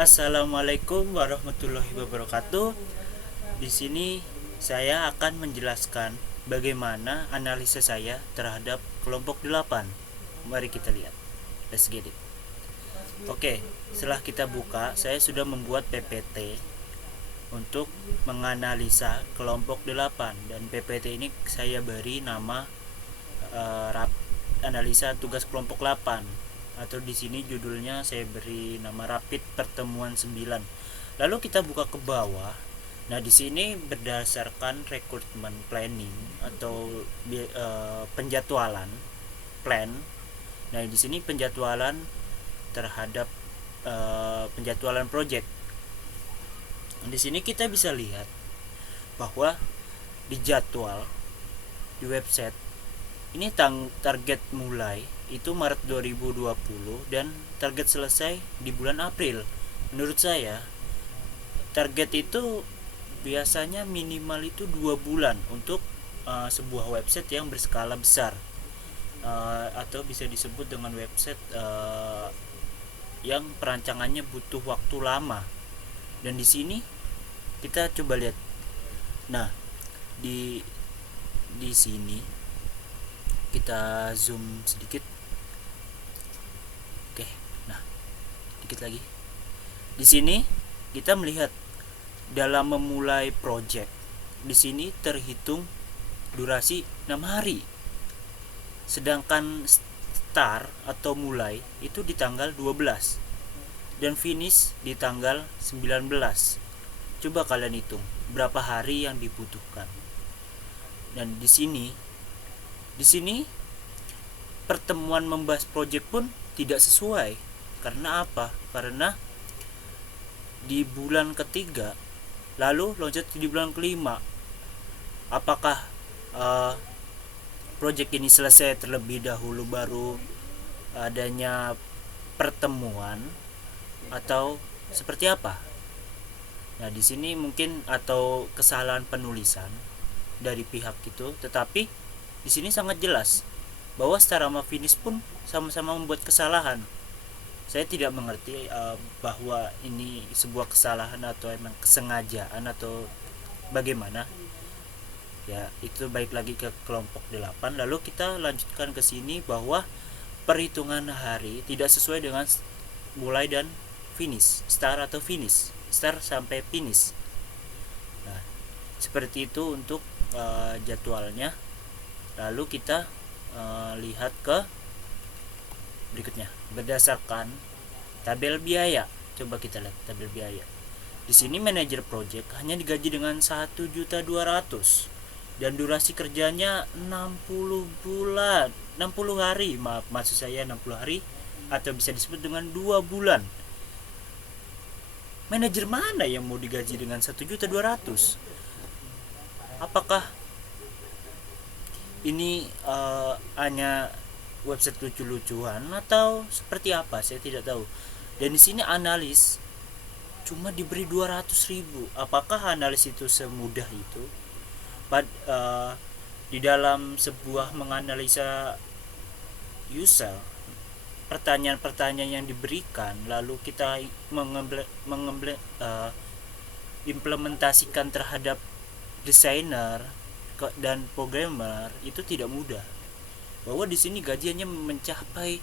Assalamualaikum warahmatullahi wabarakatuh. Di sini saya akan menjelaskan bagaimana analisa saya terhadap kelompok 8. Mari kita lihat. Let's get it. Oke, setelah kita buka, saya sudah membuat PPT untuk menganalisa kelompok 8 dan PPT ini saya beri nama analisa tugas kelompok 8, atau di sini judulnya saya beri nama Rapid Pertemuan 9. Lalu kita buka ke bawah. Nah, di sini berdasarkan recruitment planning atau penjadwalan plan. Nah, di sini penjadwalan terhadap penjadwalan project. Di sini kita bisa lihat bahwa di jadwal di website ini target mulai itu Maret 2020 dan target selesai di bulan April. Menurut saya target itu biasanya minimal itu 2 bulan untuk sebuah website yang berskala besar, atau bisa disebut dengan website yang perancangannya butuh waktu lama. Dan di sini kita coba lihat. Nah, di sini kita zoom sedikit. Oke, nah, dikit lagi. Di sini kita melihat dalam memulai project. Di sini terhitung durasi 6 hari. Sedangkan start atau mulai itu di tanggal 12 dan finish di tanggal 19. Coba kalian hitung berapa hari yang dibutuhkan. Dan di sini pertemuan membahas project pun tidak sesuai. Karena apa? Karena di bulan ketiga lalu loncat di bulan kelima. Apakah project ini selesai terlebih dahulu baru adanya pertemuan atau seperti apa? Nah, di sini mungkin atau kesalahan penulisan dari pihak itu, tetapi di sini sangat jelas bahwa Star sama Finish pun sama-sama membuat kesalahan. Saya tidak mengerti bahwa ini sebuah kesalahan atau emang kesengajaan atau bagaimana. Ya, itu baik lagi ke kelompok 8. Lalu kita lanjutkan ke sini bahwa perhitungan hari tidak sesuai dengan mulai dan finish, start atau finish, start sampai finish. Nah, seperti itu untuk jadwalnya. Lalu kita lihat ke berikutnya berdasarkan tabel biaya. Coba kita lihat tabel biaya. Di sini manajer project hanya digaji dengan 1.200.000 dan durasi kerjanya 60 bulan, 60 hari. Maksud saya 60 hari atau bisa disebut dengan 2 bulan. Manajer mana yang mau digaji dengan 1.200.000? Apakah ini hanya website lucu-lucuan atau seperti apa? Saya tidak tahu. Dan di sini analis cuma diberi 200.000. Apakah analis itu semudah itu? Di dalam sebuah menganalisa user, pertanyaan-pertanyaan yang diberikan lalu kita implementasikan terhadap desainer dan programmer itu tidak mudah. Bahwa di sini gajinya mencapai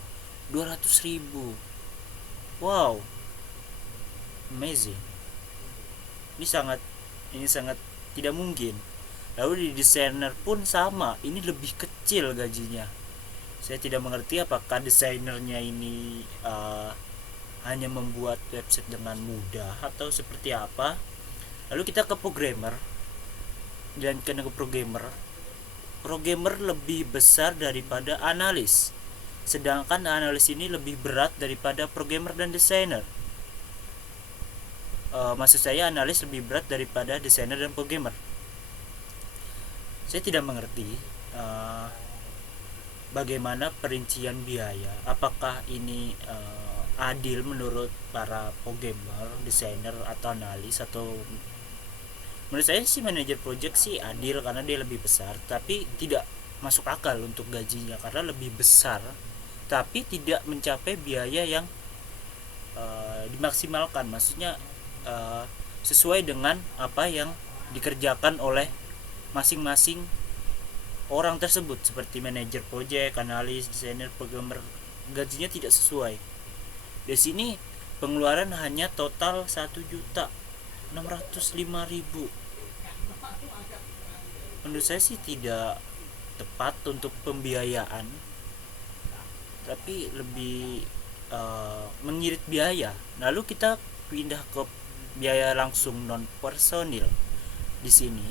200.000. Wow, amazing. Ini sangat tidak mungkin. Lalu di desainer pun sama, ini lebih kecil gajinya. Saya tidak mengerti apakah desainernya ini hanya membuat website dengan mudah atau seperti apa. Lalu kita ke programmer. Dan ke programmer lebih besar daripada analis, sedangkan analis ini lebih berat daripada programmer dan desainer. Maksud saya analis lebih berat daripada desainer dan programmer. Saya tidak mengerti bagaimana perincian biaya. Apakah ini adil menurut para programmer, desainer atau analis, atau menurut saya sih manajer project sih adil karena dia lebih besar, tapi tidak masuk akal untuk gajinya karena lebih besar tapi tidak mencapai biaya yang dimaksimalkan, maksudnya sesuai dengan apa yang dikerjakan oleh masing-masing orang tersebut, seperti manajer proyek, analis, desainer, programmer. Gajinya tidak sesuai. Di sini pengeluaran hanya total 1.605.000. Menurut saya sih tidak tepat untuk pembiayaan, tapi lebih mengirit biaya. Lalu kita pindah ke biaya langsung non personil. Di sini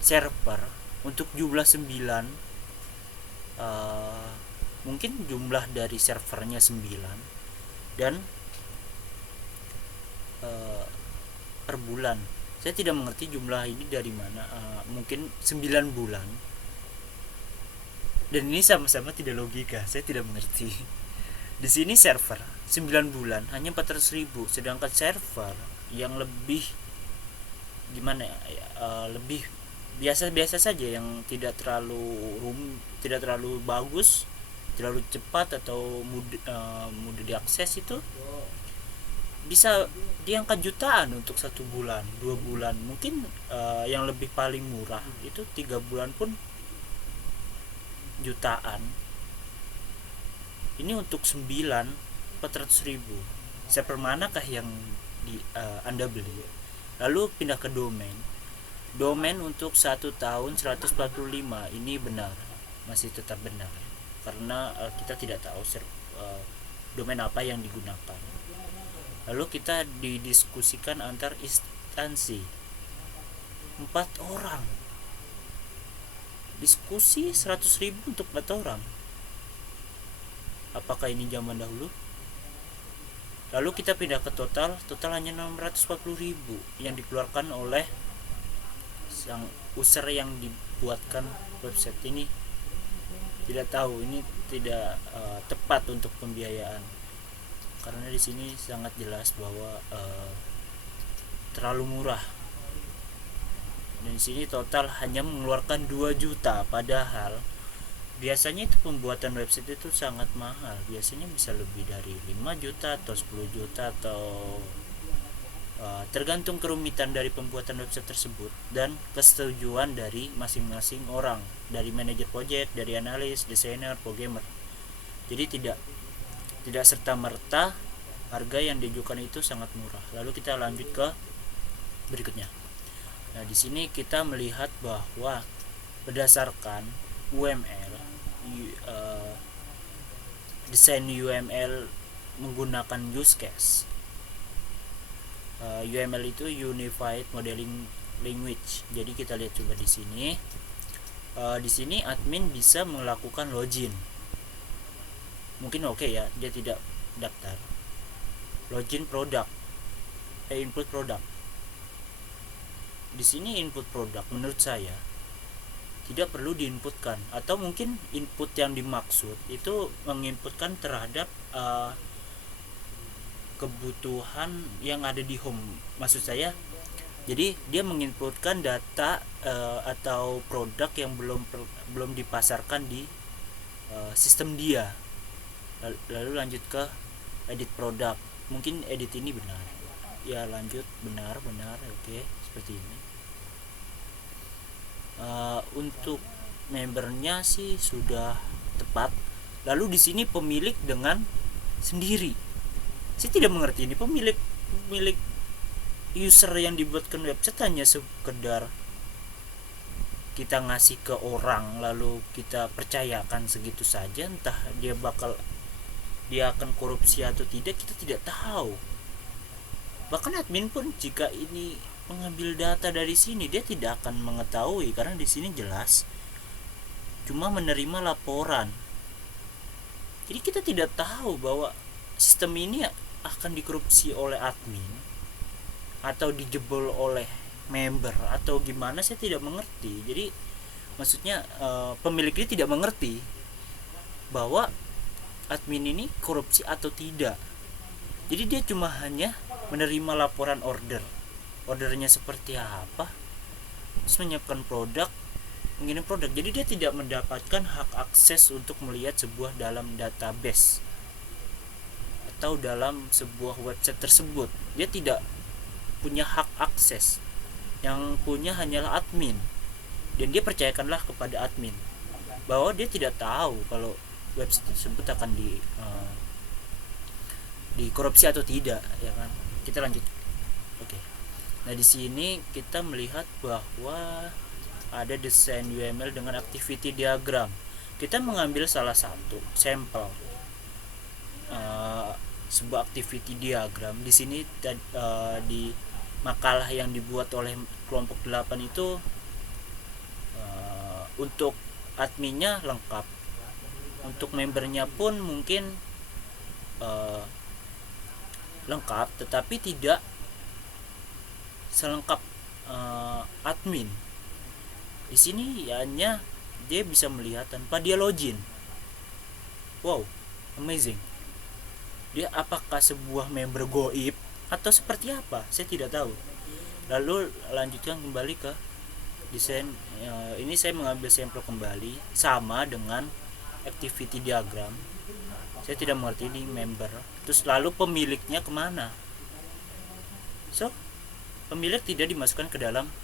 server untuk jumlah 9, mungkin jumlah dari servernya 9, dan per bulan saya tidak mengerti jumlah ini dari mana, mungkin 9 bulan, dan ini sama-sama tidak logika, saya tidak mengerti. Di sini server 9 bulan hanya 400.000, sedangkan server yang lebih gimana ya, lebih biasa-biasa saja, yang tidak terlalu bagus, terlalu cepat atau mudah diakses, itu bisa diangkat jutaan untuk 1 bulan, 2 bulan, mungkin yang lebih paling murah itu 3 bulan pun jutaan. Ini untuk 400.000. Server manakah yang Anda beli? Lalu pindah ke domain untuk 1 tahun 145. Ini benar, masih tetap benar, karena kita tidak tahu domain apa yang digunakan. Lalu kita didiskusikan antar instansi, 4 orang diskusi 100.000 untuk 4 orang. Apakah ini zaman dahulu? Lalu kita pindah ke total hanya 640.000 yang dikeluarkan oleh sang user yang dibuatkan website ini. Tidak tahu, ini tidak tepat untuk pembiayaan, karena di sini sangat jelas bahwa terlalu murah. Dan di sini total hanya mengeluarkan 2 juta, padahal biasanya itu pembuatan website itu sangat mahal. Biasanya bisa lebih dari 5 juta atau 10 juta, atau tergantung kerumitan dari pembuatan website tersebut dan kesetujuan dari masing-masing orang, dari manajer project, dari analis, desainer, programmer. Jadi tidak serta-merta harga yang diajukan itu sangat murah. Lalu kita lanjut ke berikutnya. Nah, di sini kita melihat bahwa berdasarkan UML, desain UML menggunakan use case. UML itu Unified Modeling Language. Jadi kita lihat coba di sini. Di sini admin bisa melakukan login. Mungkin oke ya, dia tidak daftar. Login produk, input produk. Di sini input produk menurut saya tidak perlu diinputkan, atau mungkin input yang dimaksud itu menginputkan terhadap kebutuhan yang ada di home. Maksud saya, jadi dia menginputkan data atau produk yang belum dipasarkan di sistem dia. Lalu lanjut ke edit produk. Mungkin edit ini benar. Ya, lanjut, benar, oke, seperti ini. Untuk membernya sih sudah tepat. Lalu di sini pemilik dengan sendiri. Saya tidak mengerti ini pemilik user yang dibuatkan website hanya sekedar kita ngasih ke orang lalu kita percayakan segitu saja. Entah dia akan korupsi atau tidak, kita tidak tahu. Bahkan admin pun jika ini mengambil data dari sini, dia tidak akan mengetahui, karena di sini jelas cuma menerima laporan. Jadi kita tidak tahu bahwa sistem ini akan dikorupsi oleh admin atau dijebol oleh member atau gimana, saya tidak mengerti. Jadi maksudnya pemilik ini tidak mengerti bahwa admin ini korupsi atau tidak. Jadi dia cuma hanya menerima laporan ordernya seperti apa, terus menyiapkan produk, mengirim produk. Jadi dia tidak mendapatkan hak akses untuk melihat sebuah dalam database atau dalam sebuah website tersebut. Dia tidak punya hak akses, yang punya hanyalah admin, dan dia percayakanlah kepada admin bahwa dia tidak tahu kalau website tersebut akan dikorupsi atau tidak, ya kan. Kita lanjut. Oke. Nah, di sini kita melihat bahwa ada desain UML dengan activity diagram. Kita mengambil salah satu sampel sebuah activity diagram. Di sini di makalah yang dibuat oleh kelompok 8 itu untuk adminnya lengkap, untuk membernya pun mungkin lengkap, tetapi tidak selengkap admin. Di sini hanya dia bisa melihat tanpa dia login. Wow, amazing. Dia apakah sebuah member goib atau seperti apa? Saya tidak tahu. Lalu lanjutkan kembali ke desain. Ini saya mengambil sampel kembali sama dengan activity diagram. Saya tidak mengerti ini member. Terus lalu pemiliknya kemana? So, pemilik tidak dimasukkan ke dalam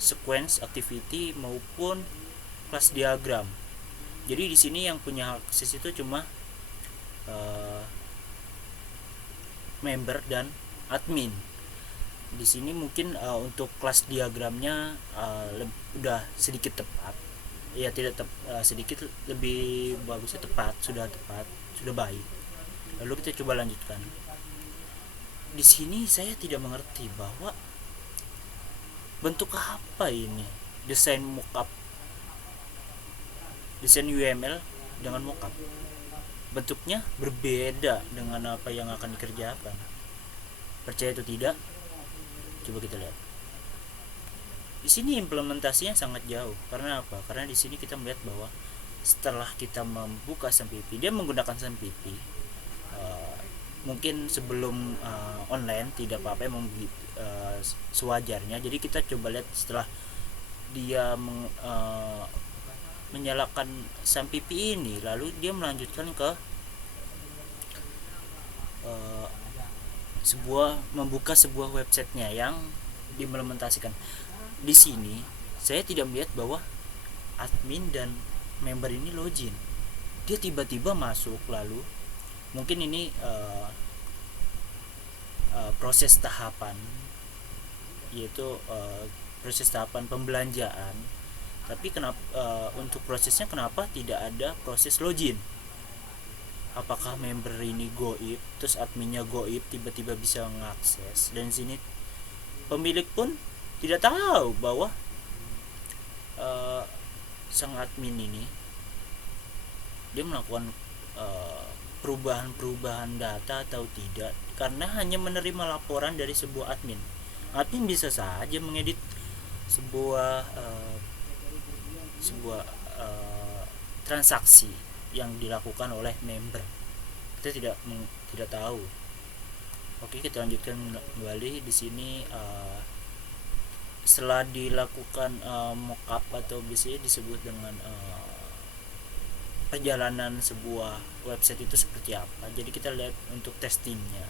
sequence activity maupun kelas diagram. Jadi di sini yang punya akses itu cuma member dan admin. Di sini mungkin untuk kelas diagramnya udah sedikit tepat. Ya tidak sedikit lebih bagusnya tepat, sudah baik. Lalu kita coba lanjutkan. Di sini saya tidak mengerti bahwa bentuk apa ini desain mockup, desain UML dengan mockup. Bentuknya berbeda dengan apa yang akan dikerjakan. Percaya atau tidak? Coba kita lihat. Di sini implementasinya sangat jauh. Karena apa? Karena di sini kita melihat bahwa setelah kita membuka SAMPP, dia menggunakan SAMPP. Mungkin sebelum online tidak apa-apa, sewajarnya. Jadi kita coba lihat setelah dia menyalakan SAMPP ini, lalu dia melanjutkan ke membuka sebuah websitenya yang diimplementasikan. Di sini saya tidak melihat bahwa admin dan member ini login. Dia tiba-tiba masuk, lalu mungkin ini proses tahapan, yaitu proses tahapan pembelanjaan. Tapi kenapa untuk prosesnya kenapa tidak ada proses login? Apakah member ini goib, terus adminnya goib, tiba-tiba bisa mengakses, dan sini pemilik pun tidak tahu bahwa sang admin ini dia melakukan perubahan data atau tidak, karena hanya menerima laporan dari sebuah admin. Admin bisa saja mengedit sebuah transaksi yang dilakukan oleh member. Kita tidak tahu. Oke, kita lanjutkan kembali. Di sini setelah dilakukan mockup atau bisa disebut dengan perjalanan sebuah website itu seperti apa. Jadi kita lihat untuk testingnya.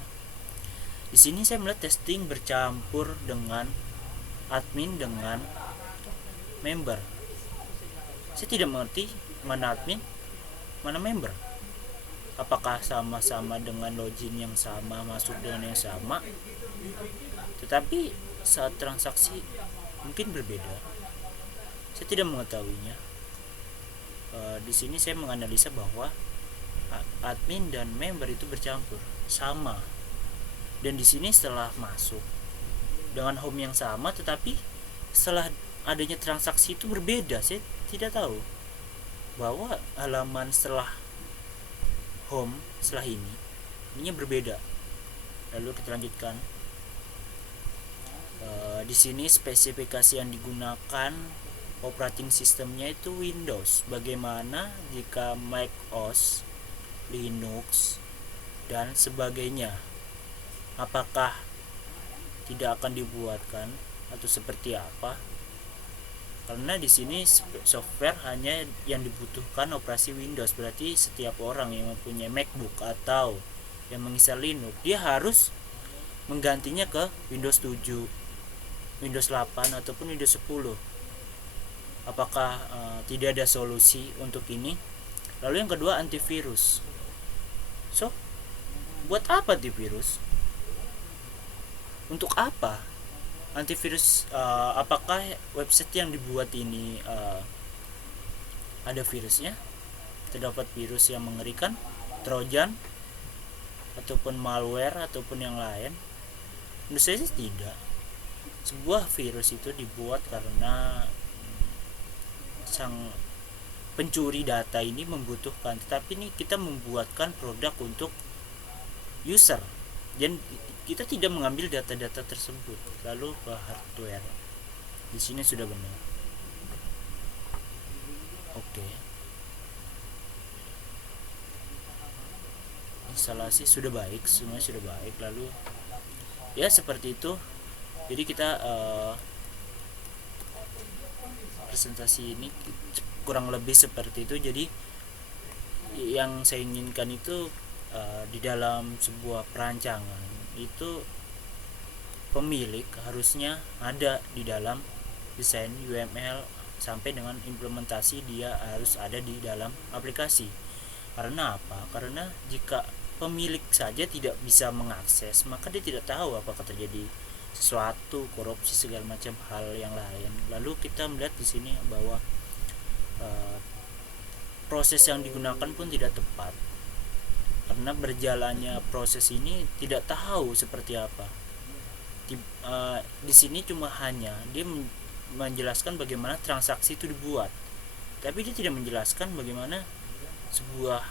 Di sini saya melihat testing bercampur dengan admin dengan member. Saya tidak mengerti mana admin, mana member. Apakah sama-sama dengan login yang sama, masuk dengan yang sama, tetapi saat transaksi mungkin berbeda. Saya tidak mengetahuinya. Di sini saya menganalisa bahwa admin dan member itu bercampur, sama. Dan di sini setelah masuk dengan home yang sama, tetapi setelah adanya transaksi itu berbeda. Saya tidak tahu bahwa halaman setelah home, setelah ininya berbeda. Lalu kita lanjutkan. Di sini spesifikasi yang digunakan operating sistemnya itu Windows. Bagaimana jika Mac OS, Linux dan sebagainya? Apakah tidak akan dibuatkan atau seperti apa? Karena di sini software hanya yang dibutuhkan operasi Windows. Berarti setiap orang yang mempunyai MacBook atau yang menginstal Linux, dia harus menggantinya ke Windows 7, Windows 8 ataupun Windows 10. Apakah tidak ada solusi untuk ini? Lalu yang kedua, antivirus. So, buat apa antivirus? Untuk apa antivirus? Apakah website yang dibuat ini ada virusnya? Terdapat virus yang mengerikan, trojan, ataupun malware, ataupun yang lain? Menurut saya sih tidak. Sebuah virus itu dibuat karena sang pencuri data ini membutuhkan, tetapi ini kita membuatkan produk untuk user, dan kita tidak mengambil data-data tersebut lalu ke hardware. Di sini sudah benar. Oke. Instalasi sudah baik, semua sudah baik, lalu ya seperti itu. Jadi kita presentasi ini kurang lebih seperti itu. Jadi yang saya inginkan itu di dalam sebuah perancangan itu pemilik harusnya ada di dalam desain UML sampai dengan implementasi, dia harus ada di dalam aplikasi. Karena apa? Karena jika pemilik saja tidak bisa mengakses, maka dia tidak tahu apakah terjadi sesuatu, korupsi, segala macam hal yang lain. Lalu kita melihat di sini bahwa proses yang digunakan pun tidak tepat, karena berjalannya proses ini tidak tahu seperti apa. Di sini cuma hanya dia menjelaskan bagaimana transaksi itu dibuat, tapi dia tidak menjelaskan bagaimana sebuah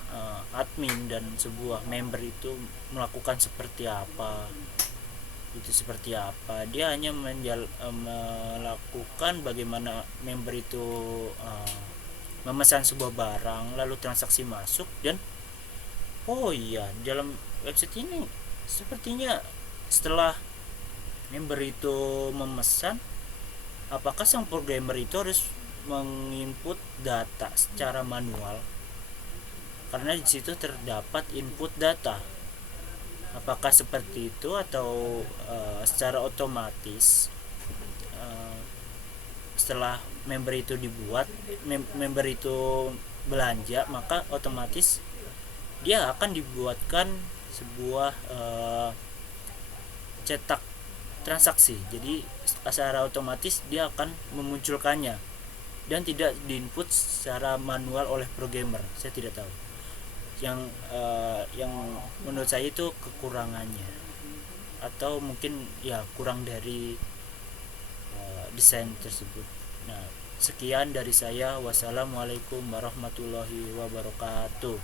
admin dan sebuah member itu melakukan seperti apa. Dia hanya melakukan bagaimana member itu memesan sebuah barang, lalu transaksi masuk, dan oh iya, dalam website ini sepertinya setelah member itu memesan, apakah sang programmer itu harus menginput data secara manual? Karena di situ terdapat input data. Apakah seperti itu atau secara otomatis setelah member itu dibuat, member itu belanja, maka otomatis dia akan dibuatkan sebuah cetak transaksi. Jadi secara otomatis dia akan memunculkannya dan tidak diinput secara manual oleh programmer. Saya tidak tahu. Yang menurut saya itu kekurangannya, atau mungkin ya kurang dari desain tersebut. Nah, sekian dari saya. Wassalamualaikum warahmatullahi wabarakatuh.